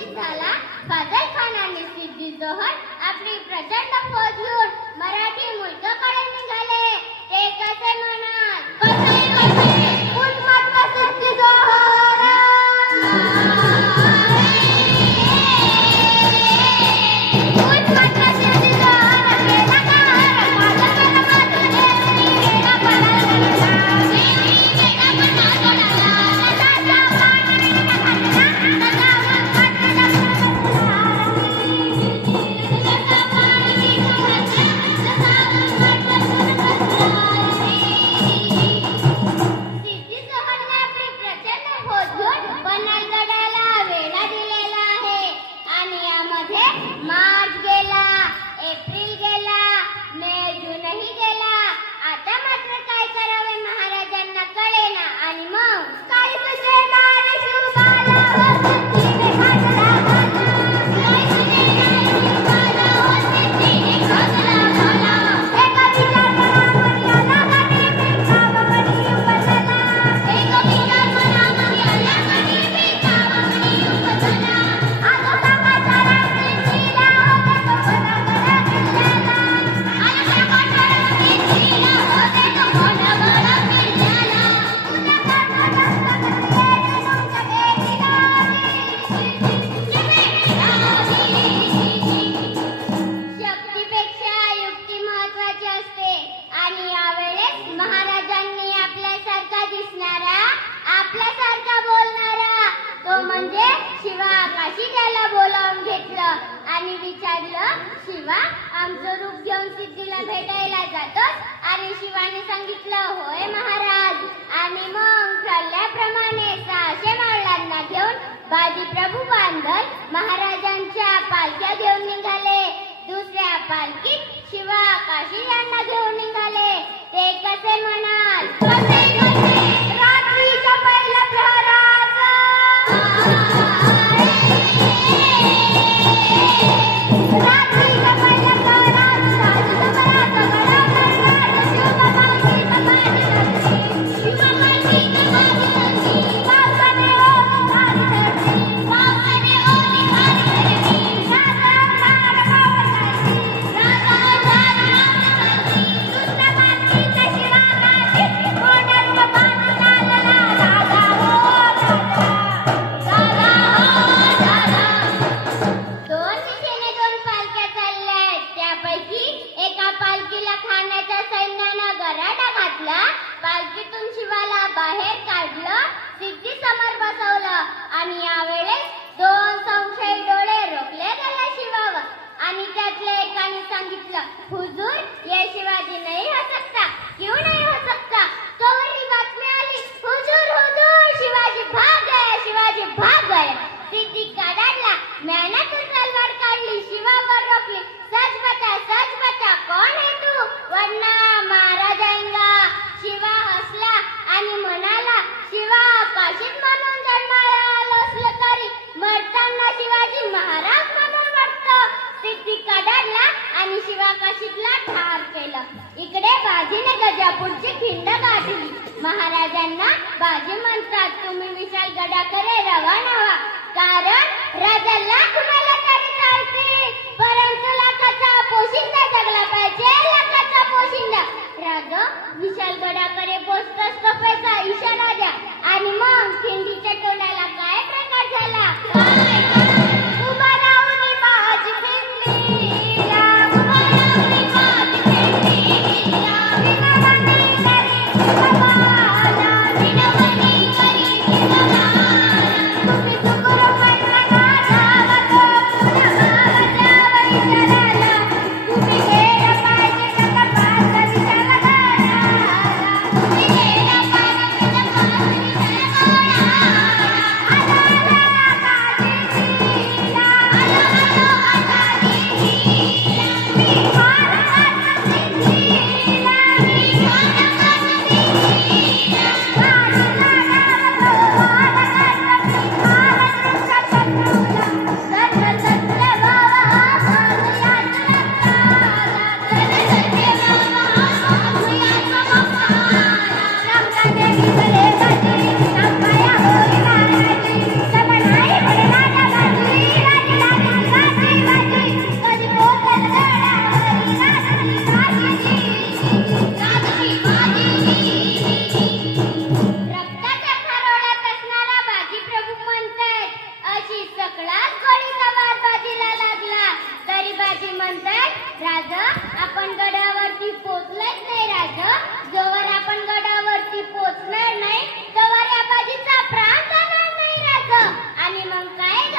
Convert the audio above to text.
उपस्थित झाला. फाजल खान आणि सिद्धी जोहर आपली प्रचंड फौज घेऊन मराठी मुलकाकडे निघाले. ते कसे म्हणाल? उन्मत्त सिद्धी जोहर आणि विचारलं, शिवा आमचं रूप घेऊन सिद्धीला भेटायला जातोस? आणि शिवाने सांगितलं, होय महाराज. आणि मग ठरल्याप्रमाणे 600 मावळ्यांना घेऊन बाजीप्रभू बांधल महाराजांच्या पालख्या घेऊन निघाले. दुसऱ्या पालखीत शिवा काशी यांना घेऊन निघाले. ते कसे म्हणाल? रात्रीच्या पहिल्या प्रहरात पालखीतून शिवाला बाहेर काढलं, सिद्धी समोर बसवलं. आणि यावेळेस 2 संशयी डोळे रोखले गेले शिवावर. आणि त्यातल्या एकाने सांगितलं, हुजूर ये शिवाजी नहीं हो सकता. क्यों नहीं हो सकता? तोवर ही बातमी आली, हुजूर हुजूर शिवाजी भाग गया, शिवाजी भाग गया. सिद्धी काढला, मेहनतून तलवार काढली, शिवावर रोखली. सच बता कौन है तू? वरना मारा जाएगा. शिवा हसला आणि म्हणाला, शिवा काशीत म्हणून जन्माला असलं तरी मरताना शिवाजी महाराज म्हणून मरतो. सिद्धी काढला आणि शिवा काशीतला ठार केलं. इकडे बाजीने गजापूरची खिंड गाठली. महाराजांना बाजी म्हणतात, तुम्ही विशाल गडाकडे रवाना व्हा. कारण राजा लाख मला तरी चालतील, परंतु लाखाचा पोशिंदा जगला पाहिजे. लाखाचा पोशिंदा. राजा विशाल गडाकडे पोचताच कपायचा इशारा द्या. आणि मग खिंडीच्या तोंडाला काय प्रकार झाला? उभा राहून बाजी खिंडीला, उभा राहून बाजी खिंडीला, विनवणी करी शिवबाला, विनवणी करी शिवबाला. तुम्ही चुकून म्हणता राजा राज आपण गडावरती पोचलोच नाही राज. जोवर आपण गडावरती पोचणार नाही तोवर या बाजीचा प्राण जाणार नाही राज. आणि मग काय